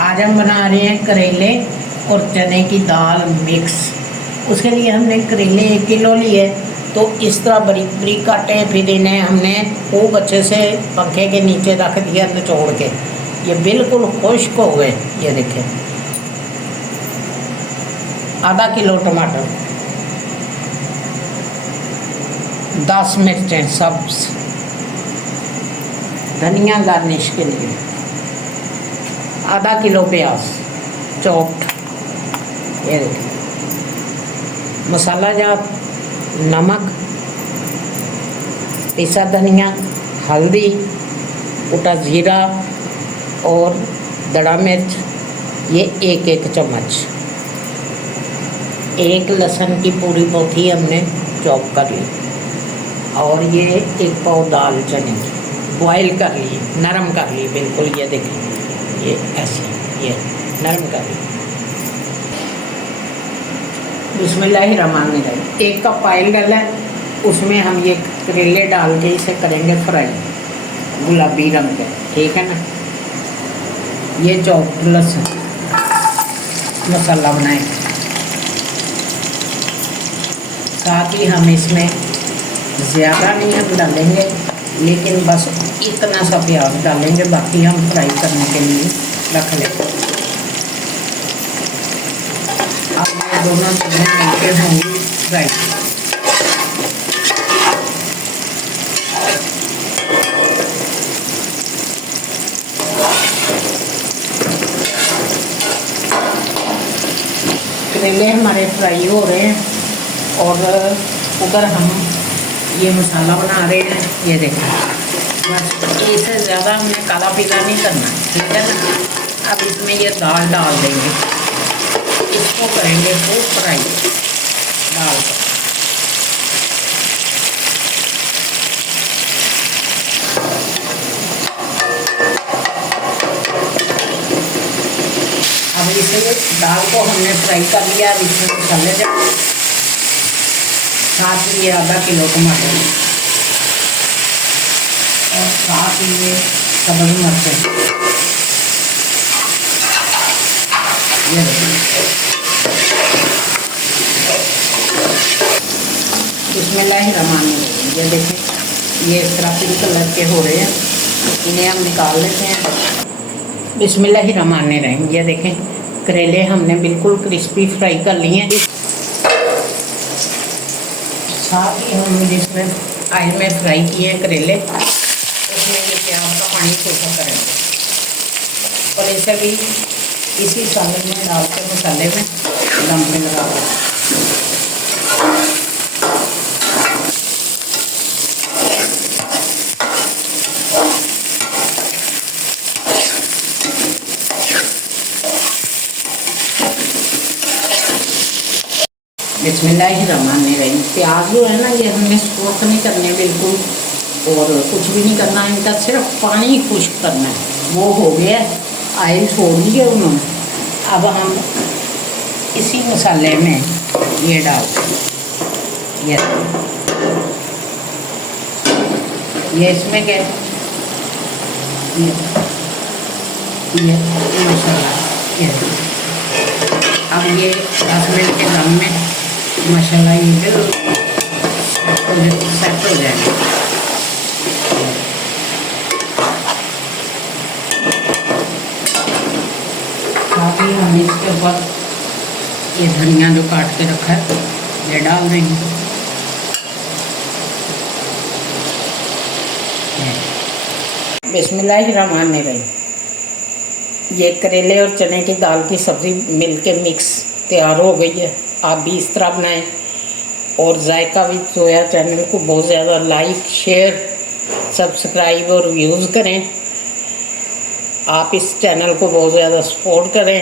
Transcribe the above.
आज हम बना रहे हैं करेले और चने की दाल मिक्स। उसके लिए हमने करेले 1 किलो लिए, तो इस तरह बारीक बारीक काटे, फिर इन्हें हमने खूब अच्छे से पंखे के नीचे रख दिया निचोड़ के। ये बिल्कुल खुश्क हो गए। ये देखें, आधा किलो टमाटर, 10 मिर्चें सब्ज, धनिया गार्निश के लिए, आधा किलो प्याज चॉप्ड, ये देखिए, मसाला जात, नमक, पिसा धनिया, हल्दी, कुटा जीरा और दड़ा मिर्च, ये 1-1 चम्मच। 1 लहसुन की पूरी पोथी हमने चॉप कर ली, और ये 1 पाव दाल चने की बॉयल कर ली, नरम कर ली बिल्कुल। ये देखिए, ये ऐसे, ये नरम कर ली। बिस्मिल्लाहिर्रहमानिर्रहीम। 1 कप ऑयल डाला है, उसमें हम ये करेले डाल के इसे करेंगे फ्राई गुलाबी रंग के, ठीक है ना। ये चॉप्ड लहसुन मसाला बनाए, साथ ही हम इसमें ज़्यादा नहीं हम डालेंगे, लेकिन बस इतना सा प्याज डालेंगे, बाकी हम फ्राई करने के लिए रख लेंगे। अब ये दोनों चीज़ें मिलके होंगी फ्राई। करेले हमारे फ्राई हो रहे हैं, और उधर हम ये मसाला बना रहे हैं। ये देखें, बस इससे ज़्यादा हमने काला पीला नहीं करना, ठीक है ना। अब इसमें ये दाल डाल देंगे, इसको करेंगे खूब फ्राई दाल को। अब इसे दाल को हमने फ्राई कर लिया। अब इसमें मसाले डाल, साथ ही ये आधा किलो टमाटर, और साथ ही ये सब्ज़ मिर्चें, ये बिस्मिल्लाहिर्रहमानिर्रहीम। ये देखें, ये इस तरह पिंक कलर के हो रहे हैं, इन्हें हम निकाल लेते हैं। बिस्मिल्लाहिर्रहमानिर्रहीम। ये देखें, करेले हमने बिल्कुल क्रिस्पी फ्राई कर लिए हैं। साथ ही हम जिसमें ऑयल में फ्राई किए करेले, उसमें ये प्याज का पानी सोखा करेंगे, और इसे भी इसी सालन में डाल के मसाले में दम पे लगा दें। बिस्मिल्लाहिर्रहमानिर्रहीम। प्याज जो है ना, ये हमने सोख नहीं करने बिल्कुल, और कुछ भी नहीं करना, इनका सिर्फ पानी खुश्क करना है। वो हो गया, ऑयल छोड़ दिया उन्होंने। अब हम इसी मसाले में ये डाल, ये इसमें क्या, ये मसाला, ये अब ये 10 मिनट के दम में माशाल्लाह ये बिल्कुल सेट हो जाएगा। साथ ही हम इसके ऊपर ये धनिया जो काट के रखा है ये डाल देंगे। बिस्मिल्लाहिर्रहमानिर्रहीम। ये करेले और चने की दाल की सब्ज़ी मिलके मिक्स तैयार हो गई है। आप भी इस तरह बनाएं, और जायका विद सोया चैनल को बहुत ज़्यादा लाइक, शेयर, सब्सक्राइब और व्यूज़ करें। आप इस चैनल को बहुत ज़्यादा सपोर्ट करें।